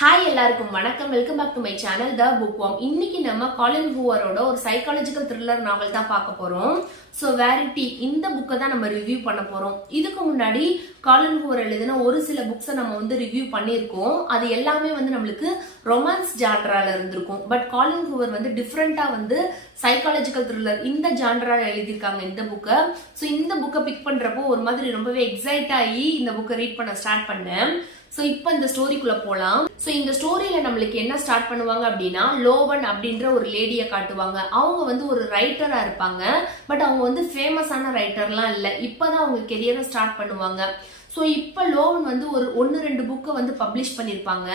Hi எல்லாருக்கும் வணக்கம். Welcome back to my channel the book worm. இன்னைக்கு நம்ம காலின் ஹூவரோட ஒரு சைக்காலஜிக்கல் த்ரில்லர் நாவல் தான் பார்க்க போறோம். ஸோ வேரிட்டி இந்த புக்கை தான் நம்ம ரிவ்யூ பண்ண போறோம். இதுக்கு முன்னாடி காலின் ஹூவர் எழுதின ஒரு சில புக்ஸை நம்ம ரிவ்யூ பண்ணியிருக்கோம். அது எல்லாமே நம்மளுக்கு ரொமான்ஸ் ஜான்ரால இருந்திருக்கும். பட் காலின் ஹூவர் டிஃப்ரெண்டா சைக்காலஜிக்கல் த்ரில்லர் இந்த ஜான்ரால எழுதியிருக்காங்க இந்த புக்கை. ஸோ இந்த புக்கை பிக் பண்றப்போ ஒரு மாதிரி ரொம்பவே எக்ஸைட் ஆகி இந்த புக்கை ரீட் பண்ண ஸ்டார்ட் பண்ணேன். சோ இப்போ இந்த ஸ்டோரிக்குள்ள போலாம். சோ இந்த ஸ்டோரியில நம்மளுக்கு என்ன ஸ்டார்ட் பண்ணுவாங்க அப்படின்னா, லோவன் அப்படின்ற ஒரு லேடிய காட்டுவாங்க. அவங்க ஒரு ரைட்டரா இருப்பாங்க. பட் அவங்க ஃபேமஸான ரைட்டர்லாம் இல்ல. இப்பதான் அவங்க கெரியரை ஸ்டார்ட் பண்ணுவாங்க. ஸோ இப்போ லோவன் ஒரு 1-2 புக்கை பப்ளிஷ் பண்ணியிருப்பாங்க.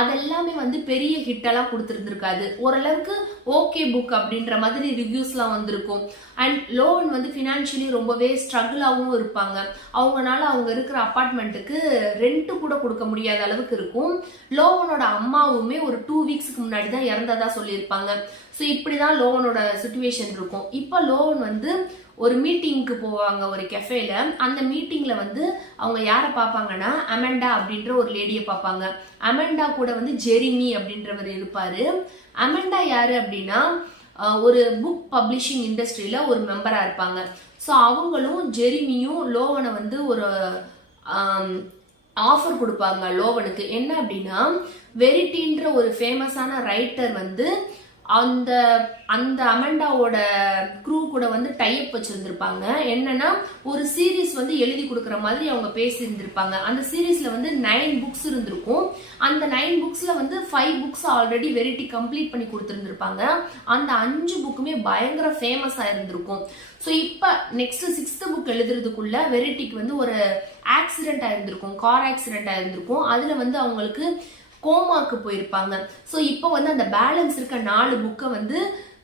அதெல்லாமே பெரிய ஹிட்டெல்லாம் கொடுத்துருந்துருக்காது. ஓரளவுக்கு ஓகே புக் அப்படின்ற மாதிரி ரிவ்யூஸ்லாம் வந்திருக்கும். அண்ட் லோவன் ஃபினான்ஷியலி ரொம்பவே ஸ்ட்ரகிளாகவும் இருப்பாங்க. அவங்கனால அவங்க இருக்கிற அப்பார்ட்மெண்ட்டுக்கு ரெண்ட் கூட கொடுக்க முடியாத அளவுக்கு இருக்கும். லோவனோட அம்மாவுமே ஒரு 2 வீக்ஸ்க்கு முன்னாடி தான் இறந்ததா சொல்லியிருப்பாங்க. ஸோ இப்படிதான் லோவனோட சிச்சுவேஷன் இருக்கும். இப்போ லோவன் ஒரு மீட்டிங்க்கு போவாங்க ஒரு கெஃபேல. அந்த மீட்டிங்ல அவங்க யாரை பார்ப்பாங்கன்னா, அமெண்டா அப்படின்ற ஒரு லேடியை பார்ப்பாங்க. அமெண்டா கூட ஜெரிமி அப்படின்றவர் இருப்பாரு. அமெண்டா யாரு அப்படின்னா, ஒரு புக் பப்ளிஷிங் இண்டஸ்ட்ரியில ஒரு மெம்பரா இருப்பாங்க. ஸோ அவங்களும் ஜெரிமியும் லோவனை ஒரு ஆஃபர் கொடுப்பாங்க லோவனுக்கு. என்ன அப்படின்னா, வெரிட்டின்ற ஒரு ஃபேமஸான ரைட்டர் அந்த அந்த அமெண்டாவோட க்ரூ கூட டைப் வச்சிருந்திருப்பாங்க. என்னன்னா, ஒரு சீரீஸ் எழுதி கொடுக்குற மாதிரி அவங்க பேசியிருந்திருப்பாங்க. அந்த சீரீஸ்ல 9 புக்ஸ் இருந்திருக்கும். அந்த 9 புக்ஸ்ல 5 புக்ஸ் ஆல்ரெடி வெரிட்டி கம்ப்ளீட் பண்ணி கொடுத்துருந்துருப்பாங்க. அந்த 5 புக்குமே பயங்கர ஃபேமஸா இருந்திருக்கும். ஸோ இப்போ நெக்ஸ்ட் 6th புக் எழுதுறதுக்குள்ள வெரிட்டிக்கு ஒரு ஆக்சிடென்ட் ஆயிருந்திருக்கும், கார் ஆக்சிடென்ட் ஆயிருந்திருக்கும். அதுல அவங்களுக்கு கோமாக்கு போயிருப்பாங்க. ஸோ இப்போ அந்த பேலன்ஸ் இருக்க 4 புக்கை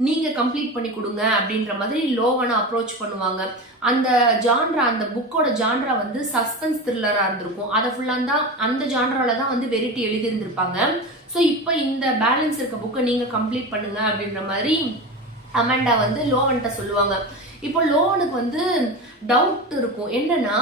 நீங்க கம்ப்ளீட் பண்ணி கொடுங்க அப்படின்ற மாதிரி லோவனை அப்ரோச் பண்ணுவாங்க. அந்த ஜான்ரா, அந்த புக்கோட ஜான்ரா சஸ்பென்ஸ் த்ரில்லரா இருந்திருக்கும். அதை ஃபுல்லா தான் அந்த ஜான்ரால தான் வெரிட்டி எழுதி இருந்திருப்பாங்க. ஸோ இப்போ இந்த பேலன்ஸ் இருக்க புக்கை நீங்க கம்ப்ளீட் பண்ணுங்க அப்படின்ற மாதிரி அமெண்டா லோவன்ட்ட சொல்லுவாங்க. இப்போ லோவனுக்கு டவுட் இருக்கும். என்னன்னா,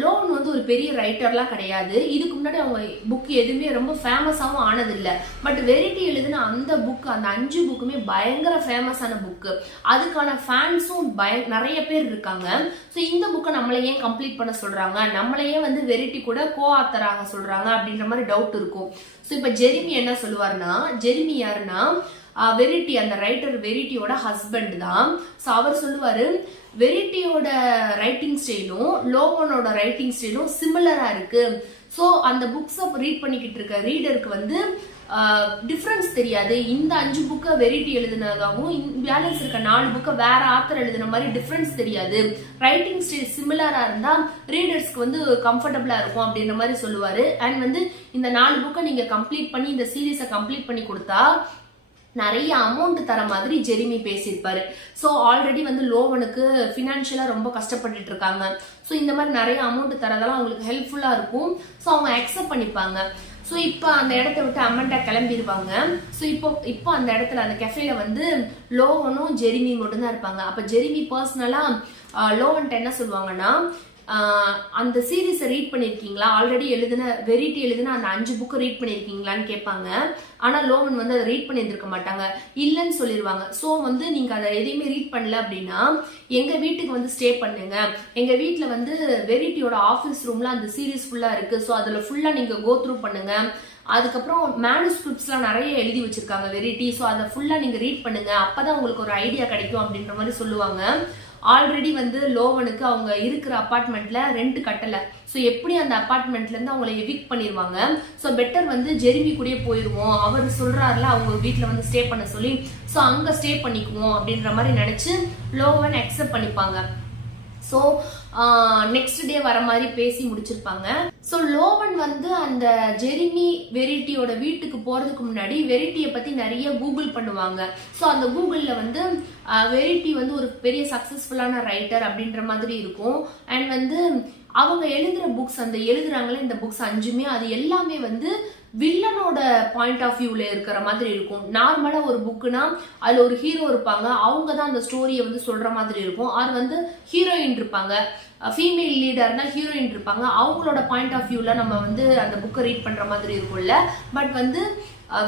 லோவன் ஒரு பெரிய ரைட்டர்லாம் கிடையாது. இதுக்கு முன்னாடி அவங்க புக் எதுவுமே ரொம்ப ஃபேமஸாகவும் ஆனதில்லை. பட் வெரிட்டி எழுதின அந்த புக், அந்த 5 புக்குமே பயங்கர ஃபேமஸான புக்கு. அதுக்கான ஃபேன்ஸும் நிறைய பேர் இருக்காங்க. ஸோ இந்த புக்கை நம்மளை ஏன் கம்ப்ளீட் பண்ண சொல்றாங்க, நம்மளையே வெரிட்டி கூட கோ ஆத்தராக சொல்றாங்க அப்படின்ற மாதிரி டவுட் இருக்கும். ஸோ இப்போ ஜெரிமி என்ன சொல்லுவாருன்னா, ஜெரிமி யாருன்னா வெரிட்டி, அந்த ரைட்டர் வெரிட்டியோட ஹஸ்பண்ட் தான். ஸோ அவர் சொல்லுவாரு, வெரிட்டியோட ரைட்டிங் ஸ்டைலும் லோவனோட ரைட்டிங் ஸ்டைலும் சிமிலரா இருக்கு. ஸோ அந்த புக்ஸை ரீட் பண்ணிக்கிட்டு இருக்க ரீடருக்கு டிஃபரன்ஸ் தெரியாது. இந்த 5 புக்கை வெரிட்டி எழுதினதாகவும் பேலன்ஸ் இருக்க 4 புக்கை வேற ஆத்தர் எழுதின மாதிரி டிஃபரன்ஸ் தெரியாது. ரைட்டிங் ஸ்டைல் சிமிலரா இருந்தா ரீடர்ஸ்க்கு கம்ஃபர்டபுளா இருக்கும் அப்படின்ற மாதிரி சொல்லுவாரு. அண்ட் இந்த 4 புக்கை நீங்க கம்ப்ளீட் பண்ணி இந்த சீரீஸை கம்ப்ளீட் பண்ணி கொடுத்தா நிறைய அமௌண்ட் தர மாதிரி ஜெரிமி பேசியிருப்பாரு. ஸோ ஆல்ரெடி லோவனுக்கு ஃபினான்ஷியலா ரொம்ப கஷ்டப்பட்டுட்டு இருக்காங்க. ஸோ இந்த மாதிரி நிறைய அமௌண்ட் தரதெல்லாம் அவங்களுக்கு ஹெல்ப்ஃபுல்லா இருக்கும். ஸோ அவங்க அக்செப்ட் பண்ணிப்பாங்க. ஸோ இப்போ அந்த இடத்த விட்டு அமெண்டா கிளம்பிடுவாங்க. ஸோ இப்போ அந்த இடத்துல அந்த கெஃபேல லோவனும் ஜெரிமி மட்டும்தான் இருப்பாங்க. அப்ப ஜெரிமி பர்சனலா லோவன்ட்ட என்ன சொல்லுவாங்கன்னா, அந்த சீரீஸை ரீட் பண்ணிருக்கீங்களா, ஆல்ரெடி வெரிட்டி எழுதின அந்த 5 புக்கு ரீட் பண்ணிருக்கீங்களான்னு கேட்பாங்க. ஆனா லோவன் அதை ரீட் பண்ணியிருந்திருக்க மாட்டாங்க, இல்லைன்னு சொல்லிடுவாங்க. ஸோ நீங்க அதை எதையுமே ரீட் பண்ணல அப்படின்னா எங்க வீட்டுக்கு ஸ்டே பண்ணுங்க. எங்க வீட்டுல வெரிட்டியோட ஆஃபீஸ் ரூம்ல அந்த சீரீஸ் ஃபுல்லா இருக்கு. ஸோ அதுல ஃபுல்லா நீங்க கோ த்ரூ பண்ணுங்க. அதுக்கப்புறம் மேனுஸ்கிரிப்ட்ஸ்லாம் நிறைய எழுதி வச்சிருக்காங்க வெரிட்டி. ஸோ அதை ஃபுல்லா நீங்க ரீட் பண்ணுங்க, அப்பதான் உங்களுக்கு ஒரு ஐடியா கிடைக்கும் அப்படின்ற மாதிரி சொல்லுவாங்க. ஆல்ரெடி லோவனுக்கு அவங்க இருக்கிற அபார்ட்மெண்ட்ல ரெண்ட் கட்டல. ஸோ எப்படி அந்த அபார்ட்மெண்ட்ல இருந்து அவங்களை எவிக்ட் பண்ணிடுவாங்க. ஸோ பெட்டர் ஜெரிமி கூடயே போயிருவோம், அவர் சொல்றாருல அவங்க வீட்டுல ஸ்டே பண்ண சொல்லி, ஸோ அங்க ஸ்டே பண்ணிக்குவோம் அப்படின்ற மாதிரி நினைச்சு லோவன் அக்செப்ட் பண்ணிப்பாங்க. ஸோ நெக்ஸ்ட் டே வர மாதிரி பேசி முடிச்சிருப்பாங்க. ஸோ லோவன் அந்த ஜெரிமி வெரிட்டியோட வீட்டுக்கு போறதுக்கு முன்னாடி வெரிட்டியை பத்தி நிறைய கூகுள் பண்ணுவாங்க. ஸோ அந்த கூகுள்ல வெரிட்டி ஒரு பெரிய சக்சஸ்ஃபுல்லான ரைட்டர் அப்படின்ற மாதிரி இருக்கும். அண்ட் அவங்க எழுதுற புக்ஸ், அந்த எழுதுறாங்களே இந்த புக்ஸ் 5மே அது எல்லாமே வில்லனோட பாயிண்ட் ஆஃப் வியூல இருக்கிற மாதிரி இருக்கும். நார்மலா ஒரு புக்குனா அதுல ஒரு ஹீரோ இருப்பாங்க, அவங்க தான் அந்த ஸ்டோரியை வந்து சொல்ற மாதிரி இருக்கும். அது வந்து ஹீரோயின் இருப்பாங்க, ஃபீமேல் லீடர்னா ஹீரோயின் இருப்பாங்க, அவங்களோட பாயிண்ட் ஆஃப் வியூல நம்ம வந்து அந்த புக்கை ரீட் பண்ற மாதிரி இருக்கும்ல. பட் வந்து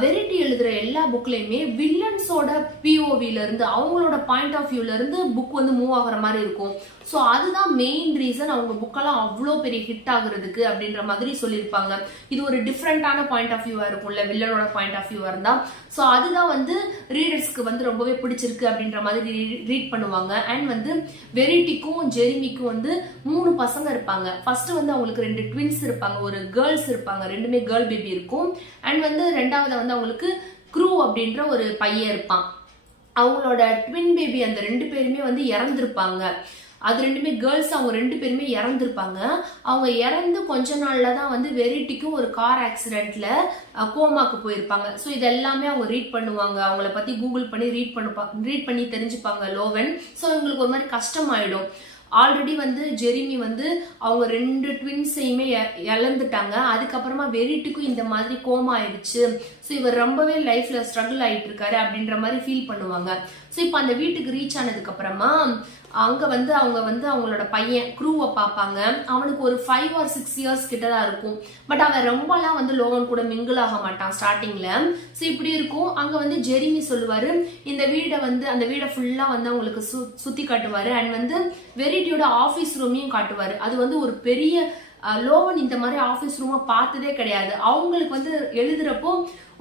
வெரிட்டி எழுதுற எல்லா புக்லயுமே வில்லன்ஸோட பிஓவில இருந்து அவங்களோட பாயிண்ட் ஆஃப் வியூல இருந்து புக் வந்து மூவ் ஆகுற மாதிரி இருக்கும். ஸோ அதுதான் மெயின் ரீசன் அவங்க புக்கெல்லாம் அவ்வளோ பெரிய ஹிட் ஆகுறதுக்கு அப்படின்ற மாதிரி சொல்லியிருப்பாங்க. இது ஒரு டிஃப்ரெண்டான பாயிண்ட் ஆஃப் வியூவா இருக்கும்ல, வில்லனோட பாயிண்ட் ஆஃப் வியூவா இருந்தா. ஸோ அதுதான் வந்து ரீடர்ஸ்க்கு வந்து ரொம்பவே பிடிச்சிருக்கு அப்படின்ற மாதிரி ரீட் பண்ணுவாங்க. அண்ட் வந்து வெரிட்டிக்கும் ஜெரிமிக்கும் வந்து 3 பசங்க இருப்பாங்க. ஃபர்ஸ்ட் வந்து அவங்களுக்கு 2 ட்வின்ஸ் இருப்பாங்க, ஒரு கேர்ள்ஸ் இருப்பாங்க, ரெண்டுமே கேர்ள் பேபி இருக்கும். அண்ட் வந்து ரெண்டாவது வந்து அவங்களுக்கு க்ரூ அப்படின்ற ஒரு பையன் இருப்பான். அவங்களோட ட்வின் பேபி அந்த 2 பேருமே வந்து இறந்துருப்பாங்க. அது 2மே கேர்ள்ஸ், அவங்க 2 பேருமே இறந்துருப்பாங்க. அவங்க இறந்து கொஞ்ச நாள்ல தான் வந்து வெரிட்டிக்கும் ஒரு கார் ஆக்சிடென்ட்ல கோமாக்கு போயிருப்பாங்க. ஸோ இது எல்லாமே அவங்க ரீட் பண்ணுவாங்க, அவங்கள பத்தி கூகுள் பண்ணி ரீட் பண்ணி தெரிஞ்சுப்பாங்க லோவன். ஸோ இவங்களுக்கு ஒரு மாதிரி கஷ்டமாயிடும். ஆல்ரெடி வந்து ஜெரிமி வந்து அவங்க 2 ட்வின்ஸையுமே இழந்துட்டாங்க. அதுக்கப்புறமா வெரிட்டிக்கும் இந்த மாதிரி கோமா ஆயிடுச்சு. ஸோ இவர் ரொம்பவே லைஃப்ல ஸ்ட்ரகிள் ஆயிட்டு இருக்காரு அப்படின்ற மாதிரி ஃபீல் பண்ணுவாங்க. ஸோ இப்போ அந்த வீட்டுக்கு ரீச் ஆனதுக்கு அப்புறமா அங்க வந்து அவங்க வந்து அவங்களோட பையன் க்ரூவை பார்ப்பாங்க. அவனுக்கு ஒரு 5 or 6 இயர்ஸ் கிட்டதான் இருக்கும். பட் அவன் ரொம்பலாம் வந்து லோவன் கூட மிங்கிள் ஆக மாட்டான் ஸ்டார்டிங்ல. ஸோ இப்படி இருக்கும். அங்க வந்து ஜெரிமி சொல்லுவாரு, இந்த வீடை வந்து அந்த வீடை ஃபுல்லா வந்து அவங்களுக்கு சுத்தி காட்டுவாரு. அண்ட் வந்து வெரிட்டியோட ஆபீஸ் ரூமையும் காட்டுவாரு. அது வந்து ஒரு பெரிய லோவன் இந்த மாதிரி ஆபீஸ் ரூமை பார்த்ததே கிடையாது. அவங்களுக்கு வந்து எழுதுறப்போ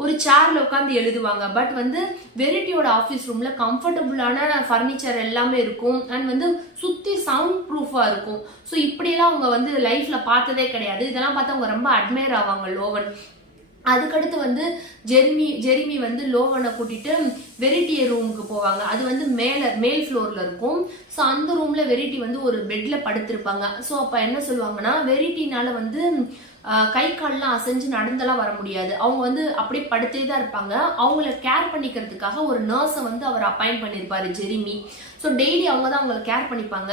ஒரு சேர்ல உட்காந்து எழுதுவாங்க. பட் வந்து வெரிட்டியோட ஆபீஸ் ரூம்ல கம்ஃபர்டபுளான ஃபர்னிச்சர் எல்லாமே இருக்கும். அண்ட் வந்து சுத்தி சவுண்ட் ப்ரூஃபா இருக்கும். ஸோ இப்படியெல்லாம் அவங்க வந்து லைஃப்ல பார்த்ததே கிடையாது. இதெல்லாம் பார்த்து அவங்க ரொம்ப அட்மையர் ஆவாங்க லோவன். அதுக்கடுத்து வந்து ஜெரிமி வந்து லோவனை கூட்டிட்டு வெரிட்டிய ரூமுக்கு போவாங்க. அது வந்து மேல் ஃப்ளோர்ல இருக்கும். ஸோ அந்த ரூம்ல வெரிட்டி வந்து ஒரு பெட்ல படுத்திருப்பாங்க. ஸோ அப்ப என்ன சொல்லுவாங்கன்னா, வெரிட்டினால வந்து கை கால்லாம் அசைஞ்சு நடந்தெல்லாம் வர முடியாது. அவங்க வந்து அப்படியே படுத்தே தான் இருப்பாங்க. அவங்கள கேர் பண்ணிக்கிறதுக்காக ஒரு நர்ஸை வந்து அவர் அப்பாயிண்ட் பண்ணிருப்பாரு ஜெரிமி. ஸோ டெய்லி அவங்க தான் அவங்களை கேர் பண்ணிப்பாங்க.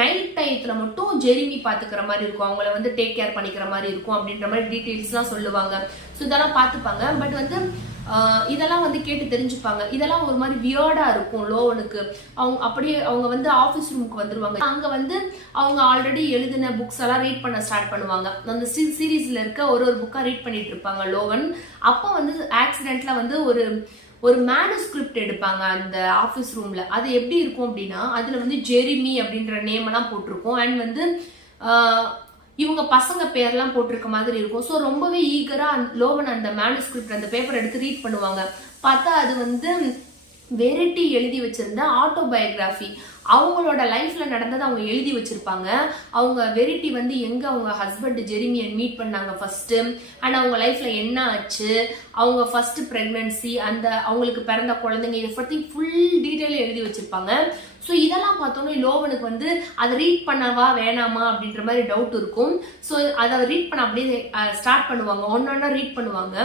நைட் டயத்துல மட்டும் ஜெரிமி பாத்துக்கிற மாதிரி இருக்கும், அவங்கள வந்து டேக் கேர் பண்ணிக்கிற மாதிரி இருக்கும் அப்படின்ற மாதிரி டீட்டெயில்ஸ் எல்லாம் சொல்லுவாங்க. ஸோ இதெல்லாம் பார்த்துப்பாங்க. பட் வந்து இதெல்லாம் வந்து கேட்டு தெரிஞ்சுப்பாங்க. இதெல்லாம் ஒரு மாதிரி வியர்டா இருக்கும் லோவனுக்கு. அவங்க வந்து ஆபீஸ் ரூமுக்கு வந்துருவாங்க. அங்க வந்து அவங்க ஆல்ரெடி எழுதின புக்ஸ் எல்லாம் ரீட் பண்ண ஸ்டார்ட் பண்ணுவாங்க. அந்த சீரீஸ்ல இருக்க ஒரு புக்கா ரீட் பண்ணிட்டு இருப்பாங்க லோவன். அப்ப வந்து ஆக்சிடென்ட்ல வந்து ஒரு மேனுஸ்கிரிப்ட் எடுப்பாங்க அந்த ஆபீஸ் ரூம்ல. அது எப்படி இருக்கும் அப்படின்னா, அதுல வந்து ஜெரிமி அப்படின்ற நேம் எல்லாம் போட்டிருக்கும். அண்ட் வந்து இவங்க பசங்க பேர்லாம் போட்டிருக்க மாதிரி இருக்கும். ஸோ ரொம்பவே ஈகரா லோவன் அந்த மேனுஸ்கிரிப்ட் அந்த பேப்பர் எடுத்து ரீட் பண்ணுவாங்க. பார்த்தா அது வந்து வெரிட்டி எழுதி வச்சிருந்த ஆட்டோபயோகிராஃபி. அவங்களோட லைஃப்ல நடந்ததை அவங்க எழுதி வச்சிருப்பாங்க. அவங்க வெரிட்டி வந்து எங்க அவங்க ஹஸ்பண்ட் ஜெரிமியை மீட் பண்ணாங்க ஃபர்ஸ்ட், அண்ட் அவங்க லைஃப்ல என்ன ஆச்சு, அவங்க ஃபர்ஸ்ட் பிரெக்னன்சி, அந்த அவங்களுக்கு பிறந்த குழந்தைங்க, இதை பத்தி ஃபுல் டீட்டெயில் எழுதி வச்சிருப்பாங்க. ஸோ இதெல்லாம் பார்த்தோன்னே லோவனுக்கு வந்து அதை ரீட் பண்ணவா வேணாமா அப்படின்ற மாதிரி டவுட் இருக்கும். ஸோ அதை ரீட் பண்ண அப்படியே ஸ்டார்ட் பண்ணுவாங்க, ஒன்னொன்னா ரீட் பண்ணுவாங்க.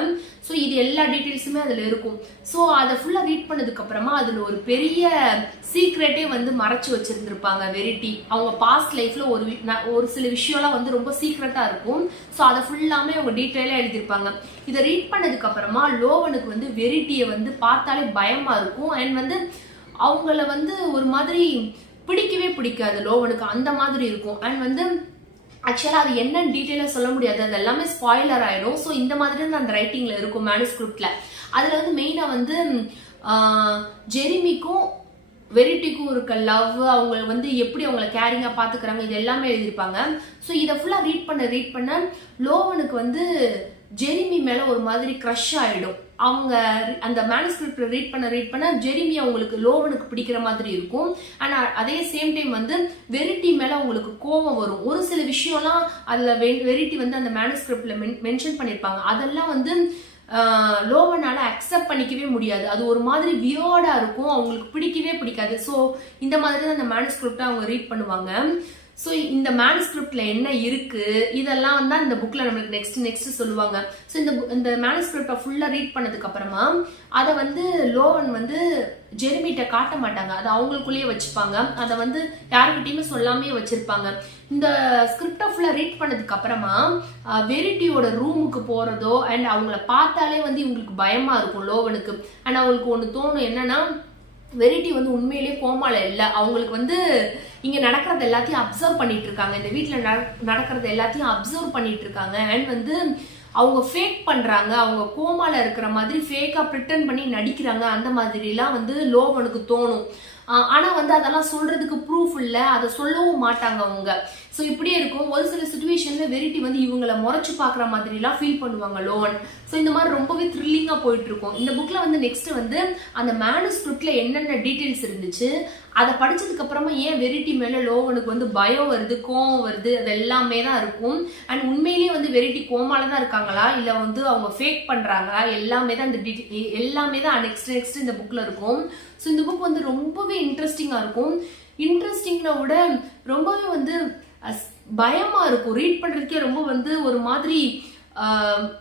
ஸோ இது எல்லா டீட்டெயில்ஸுமே அதுல இருக்கும். ஸோ அதை ஃபுல்லா ரீட் பண்ணதுக்கு அப்புறமா அதுல ஒரு பெரிய சீக்ரெட்டே வந்து மறைச்சு வச்சிருந்திருப்பாங்க வெரிட்டி. அவங்க பாஸ்ட் லைஃப்ல ஒரு சில விஷயம்லாம் வந்து ரொம்ப சீக்ரெட்டா இருக்கும். ஸோ அதை ஃபுல்லாமே அவங்க டீட்டெயிலா எழுதியிருப்பாங்க. இதை ரீட் பண்ணதுக்கு அப்புறமா லோவனுக்கு வந்து வெரிட்டியை வந்து பார்த்தாலே பயமா இருக்கும். அண்ட் வந்து அவங்கள வந்து ஒரு மாதிரி பிடிக்கவே பிடிக்காது லோவனுக்கு, அந்த மாதிரி இருக்கும். அண்ட் வந்து ஆக்சுவலா அது என்ன டீட்டெயிலா சொல்ல முடியாது, அது எல்லாமே ஸ்பாயிலர் ஆயிடும். ஸோ இந்த மாதிரி தான் அந்த ரைட்டிங்ல இருக்கும் மேனுஸ்கிரிப்ட்ல. அதுல வந்து மெயினா வந்து ஜெரிமிக்கும் வெரிட்டிக்கும் இருக்க லவ், அவங்க வந்து எப்படி அவங்களை கேரிங்கா பாத்துக்கிறாங்க, இது எல்லாமே எழுதியிருப்பாங்க. ஸோ இதை ஃபுல்லா ரீட் பண்ண லோவனுக்கு வந்து ஜெரிமி மேல ஒரு மாதிரி கிரஷ் ஆயிடும். அவங்க அந்த மேனுஸ்கிரிப்ட் ரீட் பண்ண ஜெரிமி அவங்களுக்கு லோவனுக்கு பிடிக்கிற மாதிரி இருக்கும். ஆனா அதே சேம் டைம் வந்து வெரிட்டி மேல அவங்களுக்கு கோபம் வரும். ஒரு சில விஷயம்லாம் அதுல வெரிட்டி வந்து அந்த மேனுஸ்கிரிப்ட்ல மென்ஷன் பண்ணிருப்பாங்க. அதெல்லாம் வந்து லோவனால அக்செப்ட் பண்ணிக்கவே முடியாது. அது ஒரு மாதிரி வியர்டா இருக்கும், அவங்களுக்கு பிடிக்கவே பிடிக்காது. ஸோ இந்த மாதிரி தான் அந்த மேனுஸ்கிரிப்டை அவங்க ரீட் பண்ணுவாங்க. ஸோ இந்த மேனுஸ்கிரிப்ட்ல என்ன இருக்கு இதெல்லாம் வந்து இந்த புக்ல நம்மளுக்கு நெக்ஸ்ட் சொல்லுவாங்க. ஸோ இந்த மேனுஸ்கிரிப்டை ஃபுல்லா ரீட் பண்ணதுக்கு அப்புறமா அதை வந்து லோவன் வந்து ஜெரிமிட்ட காட்ட மாட்டாங்க, அதை அவங்களுக்குள்ளேயே வச்சுப்பாங்க, அதை வந்து யாருக்கிட்டையுமே சொல்லாமே வச்சிருப்பாங்க. இந்த ஸ்கிரிப்டை ஃபுல்லா ரீட் பண்ணதுக்கு அப்புறமா வெரிட்டியோட ரூமுக்கு போறதோ அண்ட் அவங்கள பார்த்தாலே வந்து இவங்களுக்கு பயமா இருக்கும் லோவனுக்கு. அண்ட் அவங்களுக்கு ஒன்று தோணும், என்னன்னா வெரிட்டி வந்து உண்மையிலேயே கோமால இல்லை, அவங்களுக்கு வந்து இங்க நடக்கிறது எல்லாத்தையும் அப்சர்வ் பண்ணிட்டு இருக்காங்க, இந்த வீட்டுல நடக்கிறது எல்லாத்தையும் அப்சர்வ் பண்ணிட்டு இருக்காங்க. அண்ட் வந்து அவங்க ஃபேக் பண்றாங்க, அவங்க கோமால இருக்கிற மாதிரி ஃபேக்கா பிரிட்டன் பண்ணி நடிக்கிறாங்க, அந்த மாதிரி எல்லாம் வந்து லோவனுக்கு தோணும். ஆனா வந்து அதெல்லாம் சொல்றதுக்கு ப்ரூஃப் இல்ல, அதை சொல்லவும் மாட்டாங்க அவங்க. ஸோ இப்படியே இருக்கும். ஒரு சில சுச்சுவேஷன்ல வெரிட்டி வந்து இவங்களை முறைச்சு பாக்குற மாதிரி எல்லாம் ஃபீல் பண்ணுவாங்க லோவன். ஸோ இந்த மாதிரி ரொம்பவே த்ரில்லிங்கா போயிட்டு இருக்கும். இந்த புக்ல வந்து நெக்ஸ்ட் வந்து அந்த மேனுஸ்கிரிப்ட்ல என்னென்ன டீடைல்ஸ் இருந்துச்சு, அதை படிச்சதுக்கு அப்புறமா ஏன் வெரிட்டி மேல லோவனுக்கு வந்து பயம் வருது, கோவம் வருது, அது எல்லாமே தான் இருக்கும். அண்ட் உண்மையிலேயே வந்து வெரிட்டி கோமால தான் இருக்காங்களா இல்ல வந்து அவங்க ஃபேக் பண்றாங்களா, எல்லாமே தான் எல்லாமே தான் நெக்ஸ்ட் இந்த புக்ல இருக்கும். ஸோ இந்த புக் வந்து ரொம்பவே இன்ட்ரெஸ்டிங்கா இருக்கும். இன்ட்ரெஸ்டிங்னா விட ரொம்பவே வந்து பயமா இருக்கும், ரீட் பண்றதுக்கே ரொம்ப வந்து ஒரு மாதிரி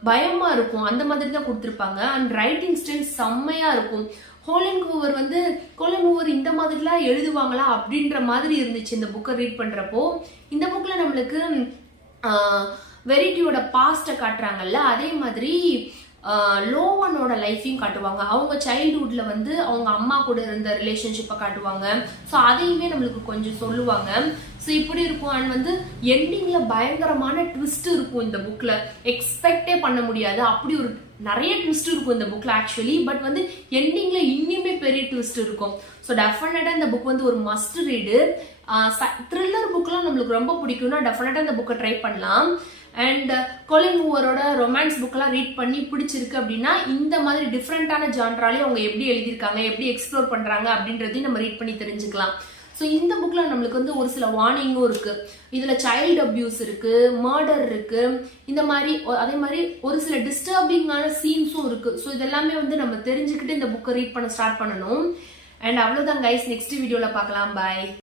பயமா இருக்கும், அந்த மாதிரி தான் கொடுத்துருப்பாங்க. அண்ட் ரைட்டிங் ஸ்டைல் செம்மையா இருக்கும். கோலின் ஹூவர் இந்த மாதிரிலாம் எழுதுவாங்களா அப்படின்ற மாதிரி இருந்துச்சு இந்த புக்கை ரீட் பண்றப்போ. இந்த புக்ல நம்மளுக்கு வெரிட்டியோட பாஸ்ட காட்டுறாங்கல்ல, அதே மாதிரி லோவனோட லைஃபையும் காட்டுவாங்க. அவங்க சைல்ட்ஹுட்ல வந்து அவங்க அம்மா கூட இருந்த ரிலேஷன்ஷிப்பை காட்டுவாங்க. ஸோ அதையுமே நம்மளுக்கு கொஞ்சம் சொல்லுவாங்க. ஸோ இப்படி இருக்கும். அண்ட் வந்து எண்டிங்ல பயங்கரமான ட்விஸ்ட் இருக்கும் இந்த புக்ல, எக்ஸ்பெக்டே பண்ண முடியாது, அப்படி ஒரு நிறைய ட்விஸ்ட் இருக்கும் இந்த புக்ல ஆக்சுவலி. பட் வந்து எண்டிங்ல இன்னுமே பெரிய ட்விஸ்ட் இருக்கும். ஸோ டெஃபினட்டா இந்த புக் வந்து ஒரு மஸ்ட் ரீடு. த்ரில்லர் புக்லாம் நம்மளுக்கு ரொம்ப பிடிக்கும்னா டெஃபினட்டா இந்த புக்கை ட்ரை பண்ணலாம். அண்ட் கோலின் ஹூவரோட ரொமான்ஸ் புக்கெல்லாம் ரீட் பண்ணி பிடிச்சிருக்கு அப்படின்னா இந்த மாதிரி டிஃப்ரெண்டான ஜான்ராலையும் அவங்க எப்படி எழுதியிருக்காங்க, எப்படி எக்ஸ்ப்ளோர் பண்றாங்க அப்படின்றதையும் நம்ம ரீட் பண்ணி தெரிஞ்சுக்கலாம். ஸோ இந்த புக்ல நம்மளுக்கு வந்து ஒரு சில வார்னிங்கும் இருக்கு, இதுல சைல்டு அபியூஸ் இருக்கு, மர்டர் இருக்கு, இந்த மாதிரி அதே மாதிரி ஒரு சில டிஸ்டர்பிங்கான சீன்ஸும் இருக்கு. ஸோ இதெல்லாமே வந்து நம்ம தெரிஞ்சுக்கிட்டு இந்த புக்கை ரீட் பண்ண ஸ்டார்ட் பண்ணணும். அண்ட் அவ்வளவுதான் கைஸ், நெக்ஸ்ட் வீடியோல பார்க்கலாம். பாய்.